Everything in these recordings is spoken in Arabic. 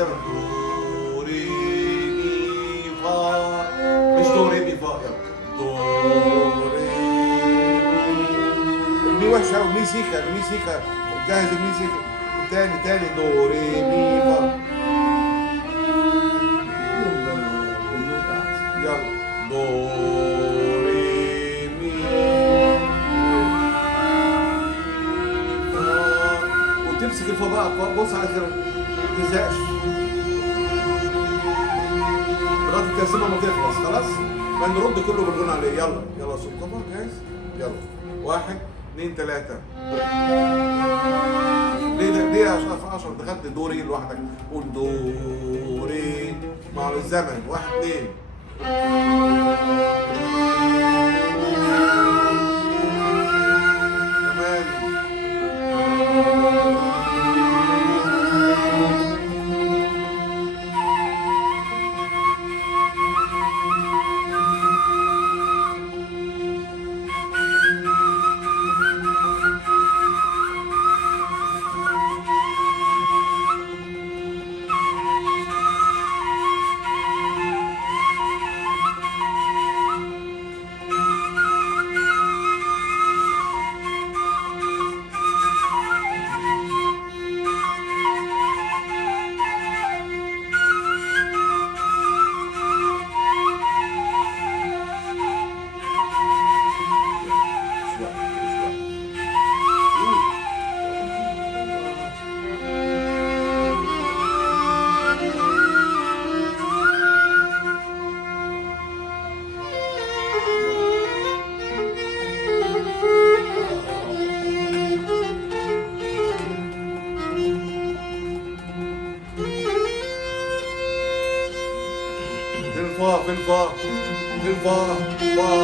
الزمن. دو ري مي فا، مش دو ري مي فا. يلا دو ري مي. المي وحشه قوي، مي سيكا، المي سيكا. جاهز المي سيكا. تاني دو ري مي فا. يلا دو ري مي فا. وتمسك الفا بقى، بص على الزمن ما تزهقش لغايه التقسيمه ما تخلص. خلاص ما نرد كله بالغنى عليه. يلا يلا سلطان جاهز. يلا 1 2 3. ليه يا اشرف دخلت دوري لوحدك؟ قول دوري مع الزمن. 1 2. في الفا فا.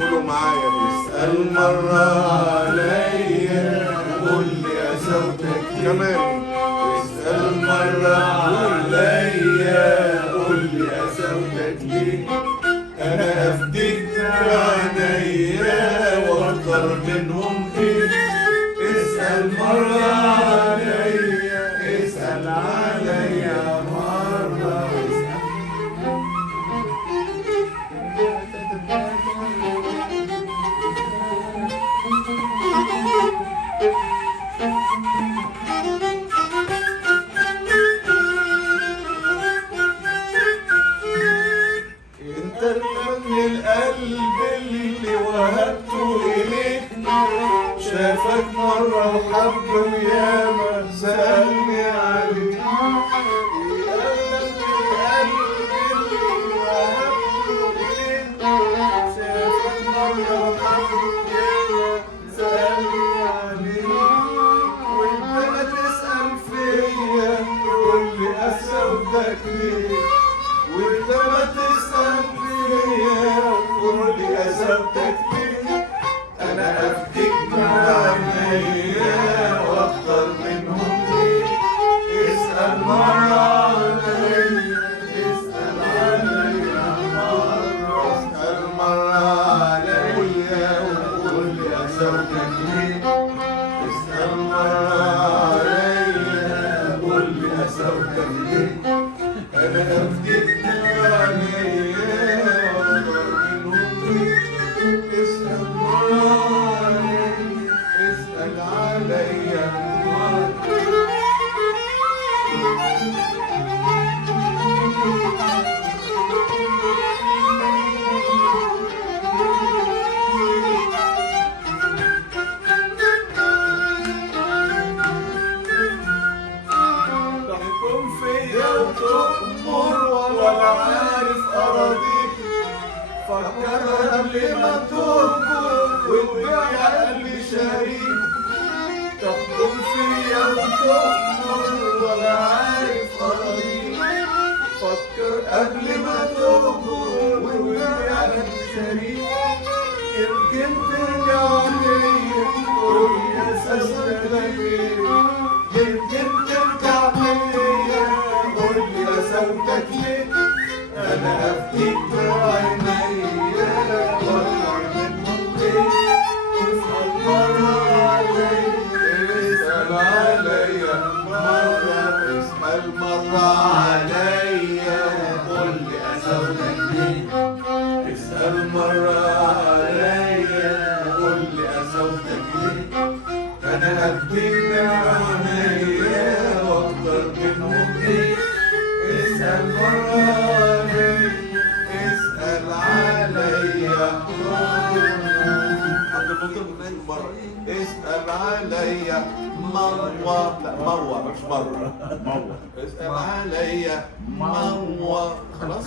قولوا معايا. اسأل مرة عليا قول لي قساوتك كمان. اسأل مرة عليا قول لي قساوتك ليه. أنا أفديك بعينيا وأكتر منهم فيك. اسأل مرة عليا، اسأل عليا مرة. انت من القلب اللي وهبته اليك، شافك مرة وحب وياما سألني عليك. قلبك القلب اللي وهبته اليك، شافك مرة وحب وياما سألني عليك. وانت ما تسأل فيا ليه؟ اسأل مرة عليا قول لي قسوتك ليه؟ أنا أفتك عليا وأكتر منهم ليه؟ اسأل مرة عليا اسأل عليا تحكم فيا وتأمر ولا عارف أراضيك فكر قبل ما تنكر وتبيع قلبي شريك تحكم فيا وتأمر ولا عارف أراضيك فكر قبل ما تنكر وتبيع قلبي شريك يمكن ترجع ليا تقول يا سلام يمكن ترجع ليا قول لي قسوتك ليه انا افتيك بعينيا واطلع منهم ليه اسال مره عليا اسال عليا مره اسال مره عليا قول لي قسوتك ليه اسال مره عليا قول لي قسوتك ليه انا افتيك بعينيا واكتر منهم ليه اسال مره عليا اسال عليا عند المطرب من بره اسال عليا مروه لا مروه مش مره موت اسال عليا مروه خلاص